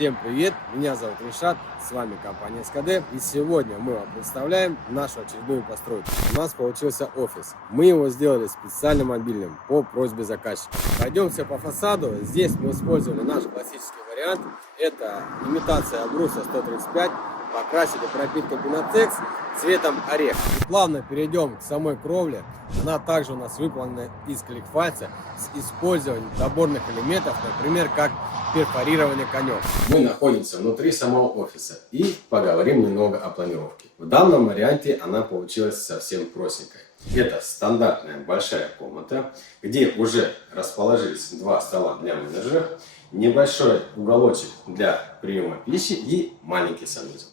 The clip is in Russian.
Всем привет, меня зовут Ришат, с вами компания СКД, и сегодня мы вам представляем нашу очередную постройку. У нас получился офис. Мы его сделали специально мобильным по просьбе заказчика. Пройдемся по фасаду. Здесь мы использовали наш классический вариант. Это имитация бруса 135. Покрасили пропиткой Пинотекс цветом орех. И плавно перейдем к самой кровле. Она также у нас выполнена из кликфальца с использованием доборных элементов, например, как перфорирование конек. Мы находимся внутри самого офиса и поговорим немного о планировке. В данном варианте она получилась совсем простенькой. Это стандартная большая комната, где уже расположились два стола для менеджеров, небольшой уголочек для приема пищи и маленький санузел.